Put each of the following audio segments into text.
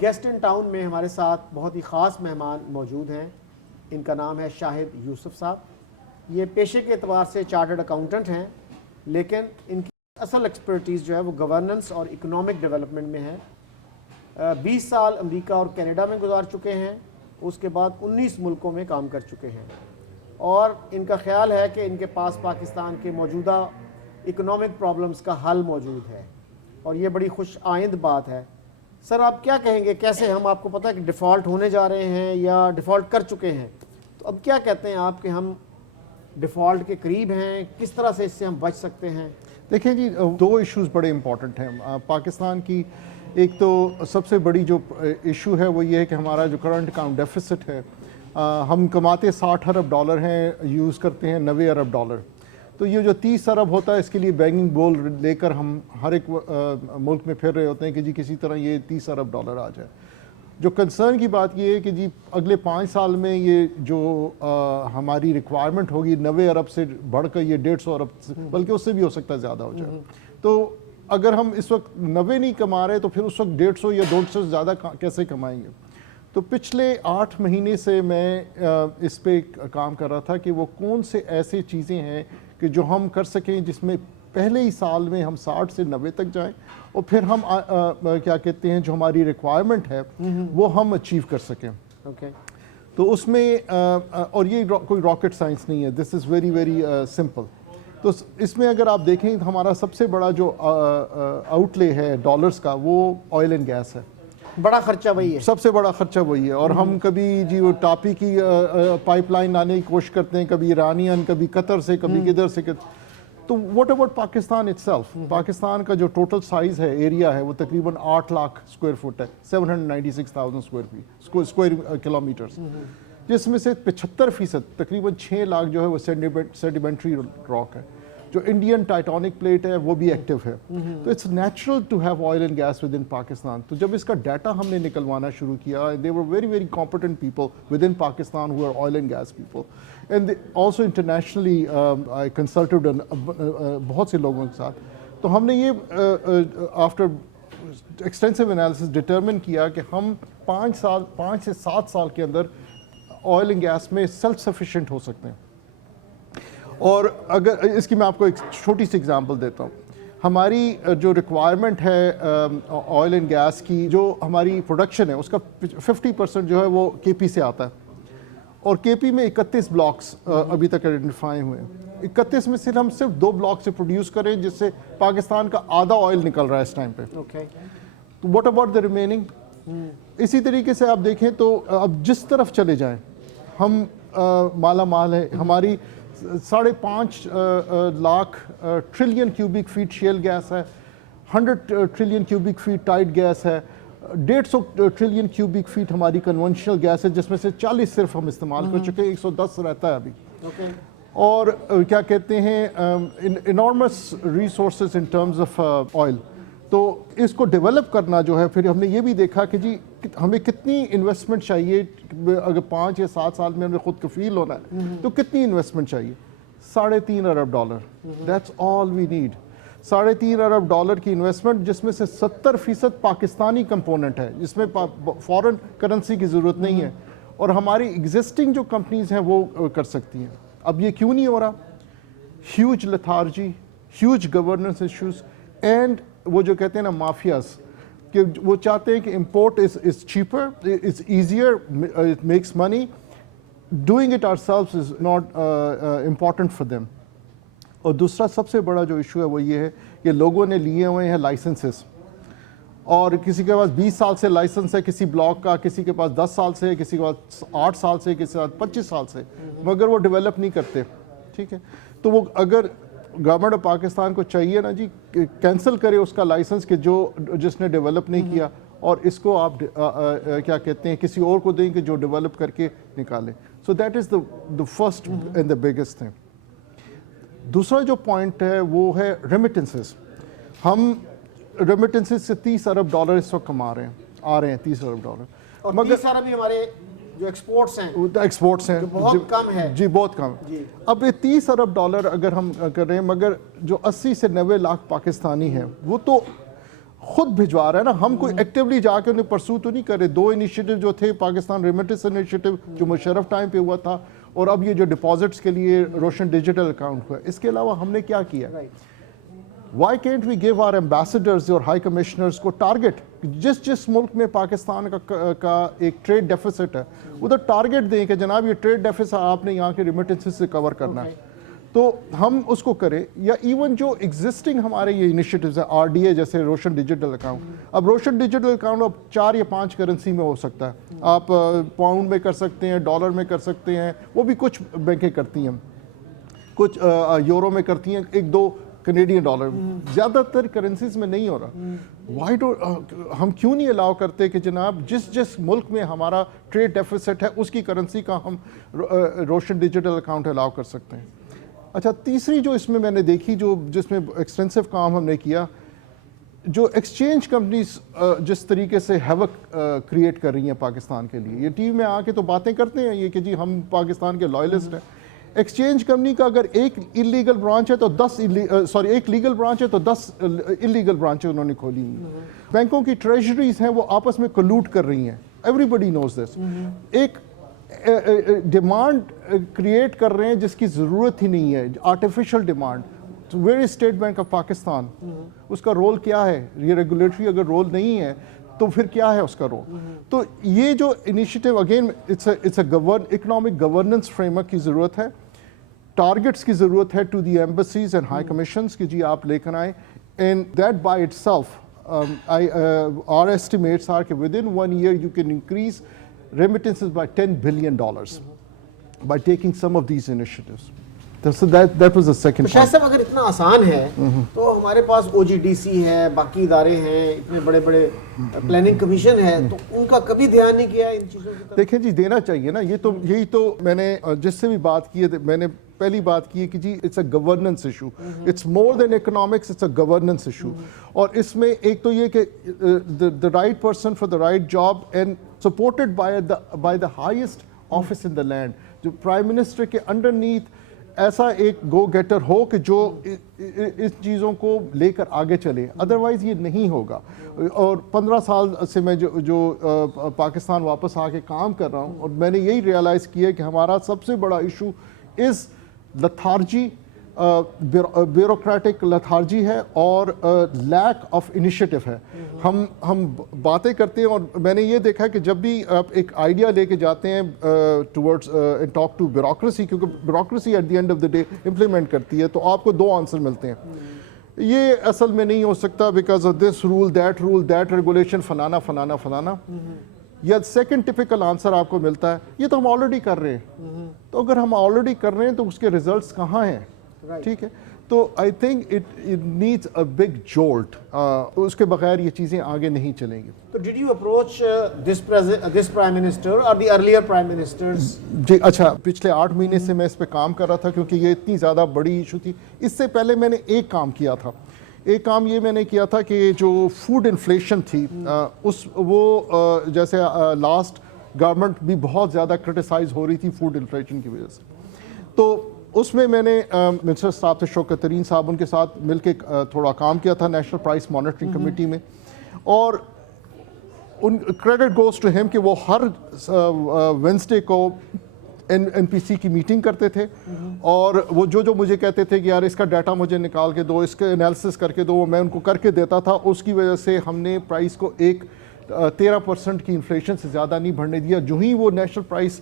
Guest in town میں ہمارے ساتھ بہت ہی خاص مہمان موجود ہیں. ان کا نام ہے شاہد یوسف صاحب. یہ پیشے کے اعتبار سے چارٹرڈ اکاؤنٹنٹ ہیں, لیکن ان کی اصل ایکسپرٹیز جو ہے وہ گورننس اور اکنامک ڈیولپمنٹ میں ہے. 20 سال امریکہ اور کینیڈا میں گزار چکے ہیں, اس کے بعد 19 ملکوں میں کام کر چکے ہیں, اور ان کا خیال ہے کہ ان کے پاس پاکستان کے موجودہ اکنامک پرابلمز کا حل موجود ہے, اور یہ بڑی خوش آئند بات ہے. سر آپ کیا کہیں گے, کیسے ہم, آپ کو پتہ ہے کہ ڈیفالٹ ہونے جا رہے ہیں یا ڈیفالٹ کر چکے ہیں, تو اب کیا کہتے ہیں آپ کہ ہم ڈیفالٹ کے قریب ہیں, کس طرح سے اس سے ہم بچ سکتے ہیں؟ دیکھیں جی, 2 ایشوز بڑے امپورٹنٹ ہیں پاکستان کی. ایک تو سب سے بڑی جو ایشو ہے وہ یہ ہے کہ ہمارا جو کرنٹ اکاؤنٹ ڈیفیسٹ ہے, ہم کماتے $60 ارب ہیں, یوز کرتے ہیں $90 ارب. تو یہ جو 30 ارب ہوتا ہے, اس کے لیے بینکنگ بول لے کر ہم ہر ایک ملک میں پھر رہے ہوتے ہیں کہ جی کسی طرح یہ $30 ارب آ جائے. جو کنسرن کی بات یہ ہے کہ جی اگلے 5 سال میں یہ جو ہماری ریکوائرمنٹ ہوگی 90 ارب سے بڑھ کر یہ 150 ارب, بلکہ اس سے بھی ہو سکتا ہے زیادہ ہو جائے. تو اگر ہم اس وقت 90 نہیں کما رہے تو پھر اس وقت 150 یا 200 سے زیادہ کیسے کمائیں گے؟ تو پچھلے 8 مہینے سے میں اس پہ کام کر رہا تھا کہ وہ کون سے ایسے چیزیں ہیں کہ جو ہم کر سکیں جس میں پہلے ہی سال میں ہم 60 سے 90 تک جائیں, اور پھر ہم کیا کہتے ہیں جو ہماری ریکوائرمنٹ ہے وہ ہم اچیو کر سکیں. تو اس میں اور یہ کوئی راکٹ سائنس نہیں ہے, دس از ویری ویری سمپل. تو اس میں اگر آپ دیکھیں تو ہمارا سب سے بڑا جو آؤٹ لے ہے ڈالرز کا وہ آئل اینڈ گیس ہے. بڑا خرچہ وہی ہے, سب سے بڑا خرچہ وہی ہے. اور ہم کبھی جی وہ ٹاپی کی پائپ لائن لانے کی کوشش کرتے ہیں, کبھی ایرانین, کبھی قطر سے, کبھی کدھر سے. تو what about Pakistan it self? Pakistan کا جو ٹوٹل سائز ہے, ایریا ہے, وہ تقریباً 8 لاکھ اسکوائر فٹ ہے, 796,000 اسکوائر کلومیٹرز, جس میں سے 75% تقریباً 6 لاکھ جو ہے وہ سیڈیمنٹری راک ہے. جو انڈین ٹائٹانک پلیٹ ہے وہ بھی ایکٹیو ہے. تو it's natural to have oil and gas within Pakistan. تو جب اس کا ڈیٹا ہم نے نکلوانا شروع کیا, they were very very competent people within Pakistan who are oil and gas people, and also internationally I consulted بہت سے لوگوں کے ساتھ. تو ہم نے یہ آفٹر ایکسٹینسو انالیسس ڈٹرمن کیا کہ ہم 5 سے 7 سال کے اندر آئل اینڈ گیس میں سیلف سفیشینٹ ہو سکتے ہیں. اور اگر اس کی میں آپ کو ایک چھوٹی سی اگزامپل دیتا ہوں. ہماری جو ریکوائرمنٹ ہے آئل اینڈ گیس کی, جو ہماری پروڈکشن ہے اس کا 50% جو ہے وہ کے پی سے آتا ہے, اور کے پی میں 31 بلاکس ابھی تک آئیڈینٹیفائی ہوئے ہیں. 31 میں سے ہم صرف 2 بلاک سے پروڈیوس کریں, جس سے پاکستان کا آدھا آئل نکل رہا ہے اس ٹائم پہ. تو واٹ اباؤٹ دا ریمیننگ؟ اسی طریقے سے آپ دیکھیں تو اب جس طرف چلے جائیں ہم مالا مال ہے. ہماری 5.5 lakh trillion cubic feet shale gas ہے, 100 trillion cubic feet tight gas ہے, 150 ٹریلین کیوبک فیٹ ہماری کنونشنل گیس ہے, جس میں سے 40 صرف ہم استعمال کر چکے ہیں, 110 رہتا ہے ابھی. اور کیا کہتے ہیں enormous resources in terms of oil. تو اس کو ڈیولپ کرنا جو ہے, پھر ہم نے یہ بھی دیکھا کہ جی ہمیں کتنی انویسٹمنٹ چاہیے. اگر 5 یا 7 سال میں ہمیں خود کفیل ہونا ہے تو کتنی انویسٹمنٹ چاہیے؟ $3.5 ارب. That's all we need. $3.5 ارب کی انویسٹمنٹ, جس میں سے 70% پاکستانی کمپوننٹ ہے, جس میں فورن کرنسی کی ضرورت نہیں ہے, اور ہماری ایگزسٹنگ جو کمپنیز ہیں وہ کر سکتی ہیں. اب یہ کیوں نہیں ہو رہا؟ Huge lethargy, huge governance issues, and وہ جو کہتے ہیں نا مافیاز, کہ وہ چاہتے ہیں کہ import is cheaper, is easier, it makes money, doing it ourselves is not important for them. اور دوسرا سب سے بڑا جو ایشو ہے وہ یہ ہے کہ لوگوں نے لیے ہوئے ہیں لائسنسز, اور کسی کے پاس 20 سال سے لائسنس ہے کسی بلاک کا, کسی کے پاس 10 سال سے, کسی کے پاس 8 سال سے, کسی کے پاس 25 سال سے, مگر وہ ڈیولپ نہیں کرتے. ٹھیک ہے, تو وہ اگر گورنمنٹ آف پاکستان کو چاہیے نا جی کینسل کرے اس کا لائسنس کہ جس نے ڈیولپ نہیں کیا, اور اس کو آپ کیا کہتے ہیں کسی اور کو دیں کہ جو ڈیولپ کر کے نکالیں. So that is the first and the biggest thing. دوسرا جو پوائنٹ ہے وہ ہے ریمیٹنسز. ہم ریمیٹنسز سے $30 ارب اس وقت کما رہے ہیں, آ رہے ہیں $30 ارب. اور 30 ارب ہی ہمارے جو ایکسپورٹس ہیں بہت کم ہے. جی بہت کم. اب یہ $30 ارب اگر ہم کر رہے ہیں, مگر جو 80 سے 90 لاکھ پاکستانی ہیں وہ تو خود بھجوا رہا ہے نا, ہم کوئی ایکٹیولی جا کے انہیں پرسو تو نہیں کر رہے. 2 انیشیٹو جو تھے, پاکستان ریمیٹنس انیشیٹو جو مشرف ٹائم پہ ہوا تھا, اور اب یہ جو ڈپازٹس کے لیے روشن ڈیجیٹل اکاؤنٹ ہوا. اس کے علاوہ ہم نے کیا کیا؟ Why can't we give our ambassadors اور ہائی کمشنرز کو ٹارگٹ, جس ملک میں پاکستان کا ایک ٹریڈ ڈیفیسٹ ہے ادھر ٹارگٹ دیں کہ جناب یہ ٹریڈ ڈیفیسٹ آپ نے یہاں کے ریمیٹنسز سے کور کرنا ہے, تو ہم اس کو کریں. یا ایون جو ایگزسٹنگ ہمارے یہ انیشیٹوز ہیں, آر ڈی اے جیسے روشن ڈیجیٹل اکاؤنٹ, اب روشن ڈیجیٹل اکاؤنٹ اب 4 یا 5 کرنسی میں ہو سکتا ہے. آپ پاؤنڈ میں کر سکتے ہیں, ڈالر میں کر سکتے ہیں, وہ بھی کچھ بینکیں کرتی ہیں, کچھ یورو میں کرتی ہیں, 1-2 کینیڈین ڈالر, زیادہ تر کرنسیز میں نہیں ہو رہا. وائی ڈو ہم کیوں نہیں الاؤ کرتے کہ جناب جس ملک میں ہمارا ٹریڈ ڈیفیسٹ ہے اس کی کرنسی کا ہم روشن ڈیجیٹل اکاؤنٹ الاؤ کر سکتے ہیں. اچھا, تیسری جو اس میں نے دیکھی, جس میں ایکسٹینسو کام ہم نے کیا, جو ایکسچینج کمپنیز جس طریقے سے ہیوک کریٹ کر رہی ہیں پاکستان کے لیے. یہ ٹی وی میں آ کے تو باتیں کرتے ہیں یہ کہ جی ہم پاکستان کے لائلسٹ ہیں. ایکسچینج کمپنی کا اگر ایک لیگل برانچ ہے تو 10 انلیگل برانچ انہوں نے کھولی ہیں. بینکوں کی ٹریجریز ہیں وہ آپس میں کلوٹ کر رہی ہیں. ایوری بڈی نوز دس. ایک ڈیمانڈ کریٹ کر رہے ہیں جس کی ضرورت ہی نہیں ہے, artificial demand. Where is State Bank of Pakistan? اس کا رول کیا ہے؟ یہ ریگولیٹری اگر رول نہیں ہے تو پھر کیا ہے اس کا رول؟ تو یہ جو initiative again it's a economic گورننس فریم ورک کی ضرورت ہے, ٹارگٹس کی ضرورت ہے to the embassies and high commissions کہ جی آپ لے کر آئیں. And that by itself our estimates are کہ within 1 year you can increase remittances by $10 billion by taking some of these initiatives. So that was the second شاہ صاحب اگر اتنا آسان ہے تو ہمارے پاس OGDC ہے, باقی ادارے ہیں, اتنے بڑے بڑے پلاننگ کمیشن ہے, تو ان کا کبھی دھیان نہیں کیا ان چیزوں کی طرف؟ دیکھیں جی دینا چاہیے نا. یہی تو میں نے جس سے بھی بات کی ہے, میں نے پہلی بات کی ہے کہ جی it's a governance issue, it's more than economics, it's a governance issue. اور اس میں ایک تو یہ کہ the right person for the right job and supported by the highest office in the land, جو پرائم منسٹر کے انڈرنیتھ ایسا ایک گو گیٹر ہو کہ جو اس چیزوں کو لے کر آگے چلے, ادروائز یہ نہیں ہوگا. اور 15 سال سے میں جو پاکستان واپس آ کے کام کر رہا ہوں, اور میں نے یہی ریئلائز کیا کہ ہمارا سب سے بڑا issue is lethargy, bureaucratic lethargy ہے اور لیک آف انیشیٹو ہے. ہم باتیں کرتے ہیں, اور میں نے یہ دیکھا کہ جب بھی آپ ایک آئیڈیا لے کے جاتے ہیں ٹورڈز ٹاک ٹو بیوروکریسی, کیونکہ bureaucracy at the end of the day implement کرتی ہے, تو آپ کو 2 آنسر ملتے ہیں. یہ اصل میں نہیں ہو سکتا because of this rule, that regulation, فلانا. یا سیکنڈ ٹپیکل آنسر آپ کو ملتا ہے یہ تو ہم آلریڈی کر رہے ہیں. تو اگر ہم آلریڈی کر رہے ہیں تو اس کے ریزلٹس کہاں ہیں؟ ٹھیک ہے, تو I think it needs a big jolt. اس کے بغیر یہ چیزیں آگے نہیں چلیں گی. تو did you approach this prime minister or the earlier prime ministers? جی اچھا, پچھلے 8 مہینے سے میں اس پہ کام کر رہا تھا کیونکہ یہ اتنی زیادہ بڑی ایشو تھی. اس سے پہلے میں نے ایک کام کیا تھا. ایک کام یہ میں نے کیا تھا کہ جو فوڈ انفلیشن تھی وہ جیسے لاسٹ گورنمنٹ بھی بہت زیادہ کرٹیسائز ہو رہی تھی فوڈ انفلیشن کی وجہ سے, تو اس میں نے منسٹر صاحب تھے شوکت ترین صاحب, ان کے ساتھ مل کے تھوڑا کام کیا تھا نیشنل پرائس مانیٹرنگ کمیٹی میں. اور ان کریڈٹ گوز ٹو ہیم کہ وہ ہر وینسڈے کو این پی سی کی میٹنگ کرتے تھے, اور وہ جو مجھے کہتے تھے کہ یار اس کا ڈیٹا مجھے نکال کے دو, اس کے انالیسس کر کے دو, میں ان کو کر کے دیتا تھا. اس کی وجہ سے ہم نے پرائس کو 13% کی انفلیشن سے زیادہ نہیں بڑھنے دیا. جو ہی وہ نیشنل پرائس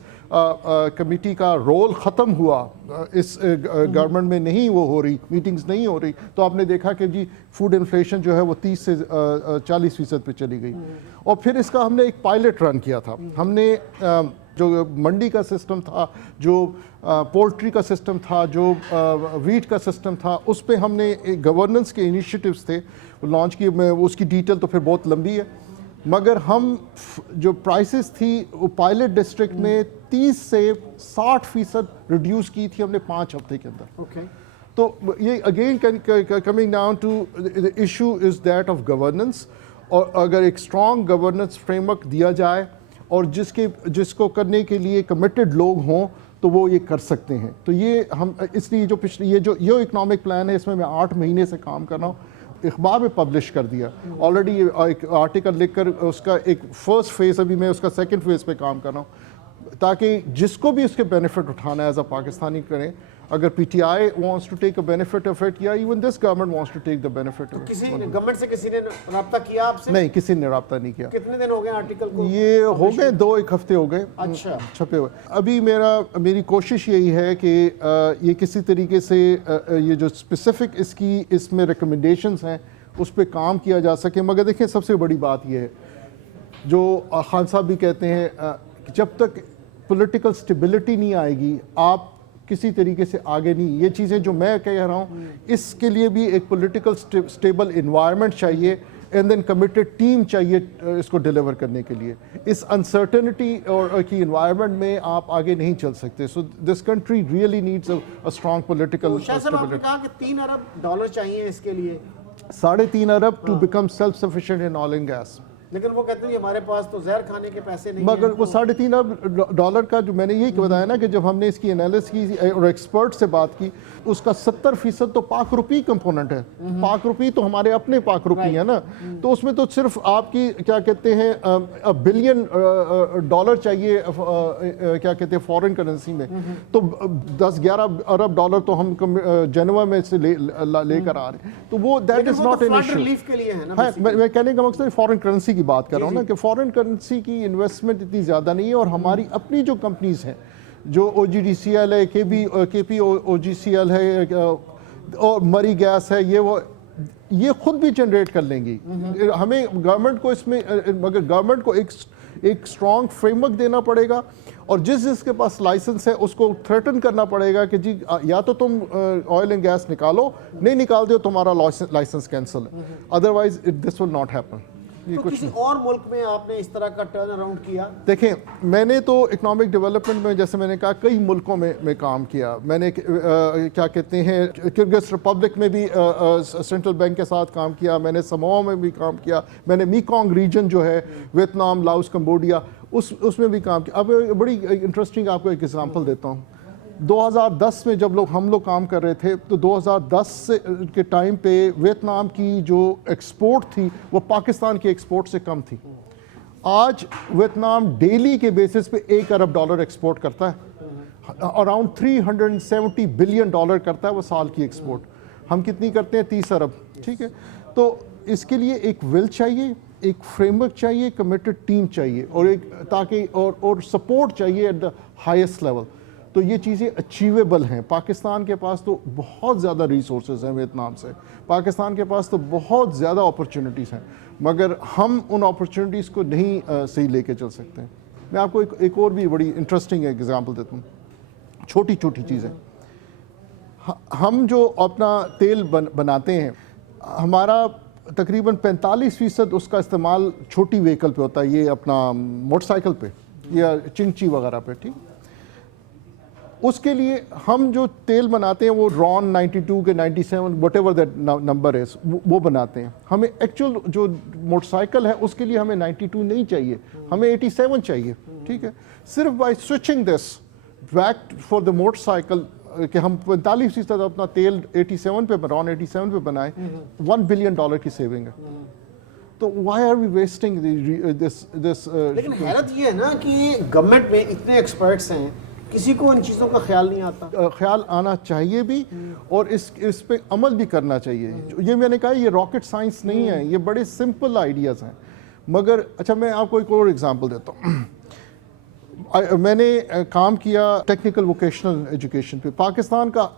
کمیٹی کا رول ختم ہوا, اس گورنمنٹ میں نہیں وہ ہو رہی, میٹنگز نہیں ہو رہی, تو آپ نے دیکھا کہ جی فوڈ انفلیشن جو ہے وہ 30 سے 40% پہ چلی گئی. اور پھر اس کا ہم نے ایک پائلٹ رن کیا تھا. ہم نے جو منڈی کا سسٹم تھا, جو پولٹری کا سسٹم تھا, جو ویٹ کا سسٹم تھا, اس پہ ہم نے گورننس کے انیشیٹوز تھے لانچ کیے. میں اس کی ڈیٹیل تو پھر بہت لمبی ہے, مگر ہم جو پرائسز تھی وہ پائلٹ ڈسٹرکٹ میں 30 سے 60% ریڈیوس کی تھی ہم نے 5 ہفتے کے اندر. تو یہ again coming down to the issue is that of governance. اور اگر ایک اسٹرانگ گورننس فریم ورک دیا جائے اور جس کو کرنے کے لیے کمیٹڈ لوگ ہوں تو وہ یہ کر سکتے ہیں. تو یہ ہم اس لیے جو اکنامک پلان ہے اس میں 8 مہینے سے کام کر رہا ہوں. اخبار میں پبلش کر دیا آلریڈی، ایک آرٹیکل لکھ کر اس کا ایک فرسٹ فیز، ابھی میں اس کا سیکنڈ فیز پہ کام کر رہا ہوں تاکہ جس کو بھی اس کے بینیفٹ اٹھانا ہے ایز اے پاکستانی کریں. اگر PTI wants to take a benefit of it یا even this government wants to take the benefit of it. کسی گورنمنٹ سے کسی نے رابطہ کیا آپ سے؟ نہیں، کسی نے رابطہ نہیں کیا. کتنے دن ہو گئے آرٹیکل کو؟ یہ ہو گئے 2-1 ہفتے ہو گئے اچھا چھپے ہوئے. ابھی میری کوشش یہی ہے کہ یہ کسی طریقے سے یہ جو اسپیسیفک اس میں ریکمنڈیشنز ہیں اس پہ کام کیا جا سکے. مگر دیکھیں سب سے بڑی بات یہ ہے جو خان صاحب بھی کہتے ہیں کہ جب تک پولیٹیکل سٹیبلٹی نہیں آئے گی آپ کسی طریقے سے آگے نہیں. یہ چیزیں جو میں کہہ رہا ہوں اس کے لیے بھی ایک پولیٹیکل سٹیبل انوائرمنٹ چاہیے اینڈ دین کمیٹڈ ٹیم چاہیے اس کو ڈیلیور کرنے کے لیے. اس انسرٹنٹی اور کی انوائرمنٹ میں آپ آگے نہیں چل سکتے. So this country really needs a strong political. Shah sahab آپ نے کہا کہ $3 ارب چاہیے اس کے لیے، 3.5 ارب to become self sufficient in oil and gas. لیکن وہ کہتے ہیں ہمارے پاس تو زہر کھانے کے پیسے نہیں مگر ہیں. وہ $3.5 ارب کا جو میں نے یہی بتایا نا کہ جب ہم نے اس کی انالیس کی اور ایکسپرٹ سے بات کی اس کا 70% تو پاک روپی کمپوننٹ ہے. پاک روپی تو ہمارے اپنے پاک روپی ہیں نا، تو اس میں تو صرف آپ کی کیا کہتے ہیں بلین ڈالر چاہیے کیا کہتے ہیں فورن کرنسی میں، تو 10-11 ارب ڈالر تو ہم جنوا میں سے لے کر آ رہے ہیں. تو وہ that is not an issue. Relief کے لیے ہے نا. میں کہنے کا مقصد فورن کرنسی کی بات کر رہا ہوں نا کہ فورن کرنسی کی انویسٹمنٹ اتنی زیادہ نہیں ہے. اور ہماری اپنی جو کمپنیز ہیں جو او جی ڈی سی ایل ہے، کے پی او جی سی ایل ہے اور مری گیس ہے، یہ خود بھی جنریٹ کر لیں گی. ہمیں گورنمنٹ کو اس میں مگر گورنمنٹ کو ایک اسٹرانگ فریم ورک دینا پڑے گا اور جس کے پاس لائسنس ہے اس کو تھریٹن کرنا پڑے گا کہ جی یا تو تم آئل اینڈ گیس نکالو، نہیں نکالتے ہو تمہارا لائسنس کینسل ہے، otherwise this will not happen. تو کسی اور ملک میں آپ نے اس طرح کا ٹرن اراؤنڈ کیا؟ دیکھیں میں نے تو اکنامک ڈیولپمنٹ میں جیسے میں نے کہا کئی ملکوں میں کام کیا. میں نے کیا کہتے ہیں کرگز ریپبلک میں بھی سینٹرل بینک کے ساتھ کام کیا. میں نے سموا میں بھی کام کیا. میں نے میکونگ ریجن جو ہے ویتنام، لاؤس، کمبوڈیا اس میں بھی کام کیا. اب بڑی انٹرسٹنگ آپ کو ایک ایگزامپل دیتا ہوں. 2010 میں جب ہم لوگ کام کر رہے تھے تو 2010 کے ٹائم پہ ویتنام کی جو ایکسپورٹ تھی وہ پاکستان کی ایکسپورٹ سے کم تھی. آج ویتنام ڈیلی کے بیسس پہ $1 ارب ایکسپورٹ کرتا ہے، اراؤنڈ $370 بلین کرتا ہے وہ سال کی ایکسپورٹ. ہم کتنی کرتے ہیں؟ 30 ارب. ٹھیک ہے، تو اس کے لیے ایک ول چاہیے، ایک فریم ورک چاہیے، کمیٹڈ ٹیم چاہیے اور تاکہ اور سپورٹ چاہیے ایٹ دا ہائیسٹ لیول. تو یہ چیزیں اچیویبل ہیں. پاکستان کے پاس تو بہت زیادہ ریسورسز ہیں ویتنام سے، پاکستان کے پاس تو بہت زیادہ اپرچونٹیز ہیں، مگر ہم ان اپرچونٹیز کو نہیں صحیح لے کے چل سکتے. میں آپ کو ایک اور بھی بڑی انٹرسٹنگ ایگزامپل دیتا ہوں. چھوٹی چیزیں، ہم جو اپنا تیل بناتے ہیں ہمارا تقریباً 45% اس کا استعمال چھوٹی وہیکل پہ ہوتا ہے، یہ اپنا موٹر سائیکل پہ یا چنگچی وغیرہ پہ. ٹھیک، اس کے لیے ہم جو تیل بناتے ہیں وہ رون 92 کے 97 وٹ ایور دیٹ نمبر ہے وہ بناتے ہیں. ہمیں ایکچوئل جو موٹر سائیکل ہے اس کے لیے ہمیں 92 نہیں چاہیے، ہمیں 87 چاہیے. ٹھیک ہے، صرف by switching this back for the motor cycle کہ ہم 45% اپنا تیل 87 پہ رون 87 پہ بنائیں، $1 بلین کی سیونگ ہے. تو وائی آر وی ویسٹنگ دس؟ لیکن حیرت یہ ہے نا کہ گورنمنٹ میں اتنے ایکسپرٹس ہیں، کسی کو ان چیزوں کا خیال نہیں آتا. خیال آنا چاہیے بھی اور اس پہ عمل بھی کرنا چاہیے. یہ میں نے کہا یہ راکٹ سائنس نہیں ہے، یہ بڑے سمپل آئیڈیاز ہیں. مگر اچھا میں آپ کو ایک اور ایگزامپل دیتا ہوں. میں نے کام کیا ٹیکنیکل ووکیشنل ایجوکیشن پہ. پاکستان کا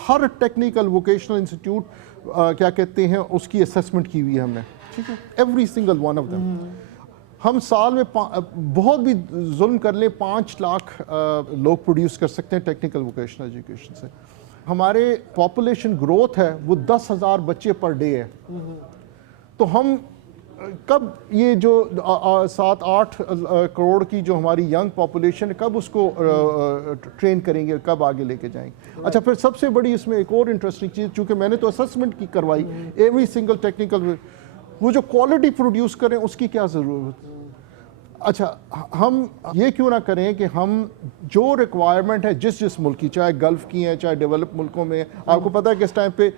ہر ٹیکنیکل ووکیشنل انسٹیٹیوٹ کیا کہتے ہیں اس کی اسیسمنٹ کی ہوئی ہے ہم نے. ٹھیک ہے، every single one of them. ہم سال میں بہت بھی ظلم کر لیں 5 لاکھ لوگ پروڈیوس کر سکتے ہیں ٹیکنیکل ووکیشنل ایجوکیشن سے. ہمارے پاپولیشن گروتھ ہے وہ 10,000 بچے پر ڈے ہے. تو ہم کب یہ جو 7-8 کروڑ کی جو ہماری ینگ پاپولیشن ہے کب اس کو ٹرین کریں گے، کب آگے لے کے جائیں گے؟ اچھا پھر سب سے بڑی اس میں ایک اور انٹرسٹنگ چیز، چونکہ میں نے تو اسسمنٹ کی کروائی ایوری سنگل ٹیکنیکل، وہ جو کوالٹی پروڈیوس کریں اس کی کیا ضرورت؟ اچھا ہم یہ کیوں نہ کریں کہ ہم جو ریکوائرمنٹ ہے جس ملک کی، چاہے گلف کی ہیں چاہے ڈیولپ ملکوں میں، آپ کو پتہ ہے کہ اس ٹائم پہ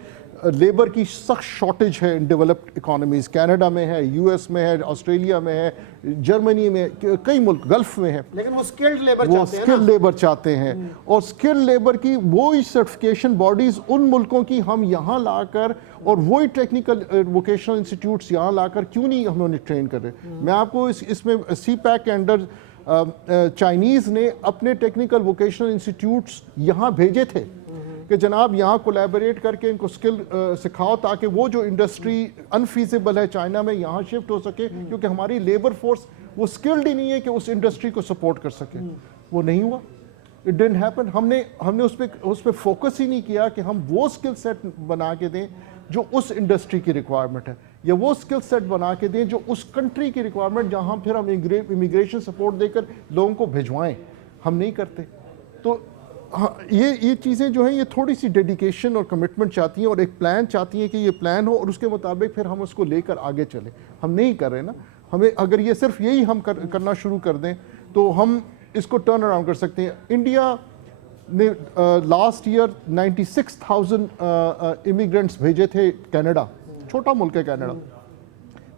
لیبر کی سخت شارٹیج ہے ان ڈیولپڈ اکانومیز، کینیڈا میں ہے، یو ایس میں ہے، آسٹریلیا میں ہے، جرمنی میں، کئی ملک گلف میں ہے، لیکن وہ اسکلڈ لیبر وہ چاہتے ہیں نا. اسکل لیبر چاہتے ہیں. اور اسکل لیبر کی وہی سرٹیفکیشن باڈیز ان ملکوں کی ہم یہاں لا کر اور وہی ٹیکنیکل ووکیشنل انسٹیٹیوٹس یہاں لا کر کیوں نہیں ہم نے ٹرین کر رہے. میں آپ کو اس میں سی پیک کے انڈر چائنیز نے اپنے ٹیکنیکل ووکیشنل انسٹیٹیوٹس یہاں بھیجے تھے کہ جناب یہاں کولیبریٹ کر کے ان کو سکل سکھاؤ تاکہ وہ جو انڈسٹری انفیزیبل ہے چائنا میں یہاں شفٹ ہو سکے، کیونکہ ہماری لیبر فورس وہ سکلڈ ہی نہیں ہے کہ اس انڈسٹری کو سپورٹ کر سکے. وہ نہیں ہوا، اٹ ڈنٹ ہیپن. ہم نے اس پہ فوکس ہی نہیں کیا کہ ہم وہ اسکل سیٹ بنا کے دیں جو اس انڈسٹری کی ریکوائرمنٹ ہے، یا وہ اسکل سیٹ بنا کے دیں جو اس کنٹری کی ریکوائرمنٹ جہاں پھر ہم امیگریشن سپورٹ دے کر لوگوں کو بھجوائیں. ہم نہیں کرتے. تو یہ چیزیں جو ہیں یہ تھوڑی سی ڈیڈیکیشن اور کمٹمنٹ چاہتی ہیں، اور ایک پلان چاہتی ہیں کہ یہ پلان ہو اور اس کے مطابق پھر ہم اس کو لے کر آگے چلیں. ہم نہیں کر رہے نا. ہمیں اگر یہ صرف یہی ہم کرنا شروع کر دیں تو ہم اس کو ٹرن اراؤنڈ کر سکتے ہیں. انڈیا نے لاسٹ ایئر 96,000 امیگرینٹس بھیجے تھے کینیڈا، چھوٹا ملک ہے کینیڈا،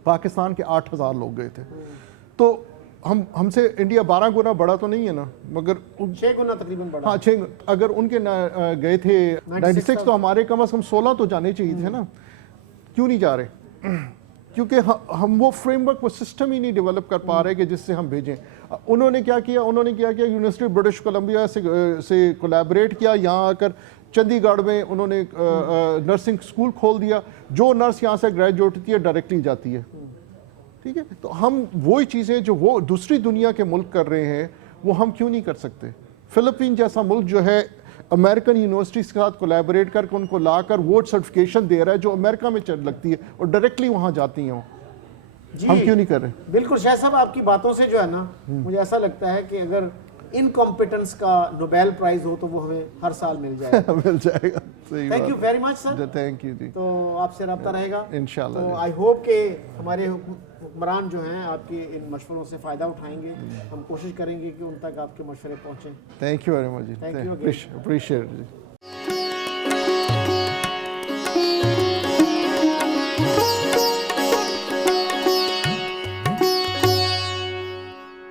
پاکستان کے 8,000 لوگ گئے تھے. تو ہم سے انڈیا 12 گنا بڑا تو نہیں ہے نا، مگر 6 گنا تقریباً بڑا. ہاں 6، اگر ان کے گئے تھے 96 تو ہمارے کم از کم 16 تو جانے چاہیے تھے نا. کیوں نہیں جا رہے؟ کیونکہ ہم وہ فریم ورک، وہ سسٹم ہی نہیں ڈیولپ کر پا رہے کہ جس سے ہم بھیجیں. انہوں نے کیا کیا یونیورسٹی برٹش کولمبیا سے کولیبریٹ کیا، یہاں آ کر چندی گڑھ میں انہوں نے نرسنگ اسکول کھول دیا. جو نرس یہاں سے گریجویٹ ہوتی ہے ڈائریکٹلی جاتی ہے. ٹھیک ہے، تو ہم وہی چیزیں جو وہ دوسری دنیا کے ملک کر رہے ہیں وہ ہم کیوں نہیں کر سکتے؟ فلپین جیسا ملک جو ہے امریکن یونیورسٹیز کے ساتھ کولیبریٹ کر کے ان کو لا کر وہ سرٹیفکیشن دے رہا ہے جو امریکہ میں لگتی ہے اور ڈائریکٹلی وہاں جاتی ہیں. ہم کیوں نہیں کر رہے؟ بالکل شاہ صاحب، آپ کی باتوں سے جو ہے نا مجھے ایسا لگتا ہے کہ اگر انکمپیٹنس کا نوبیل پرائز ہو تو وہ ہمیں ہر سال مل جائے گا. مل جائے گا. Thank you very much sir. Thank you جی. تو آپ سے رابطہ رہے گا انشاءاللہ. تو آئی ہوپ کہ ہمارے حکمران جو ہیں آپ کے ان مشوروں سے فائدہ اٹھائیں گے. ہم کوشش کریں گے کہ ان تک آپ کے مشورے پہنچیں. تھینک یو ویری مچ جی. Thank you again. Appreciate G.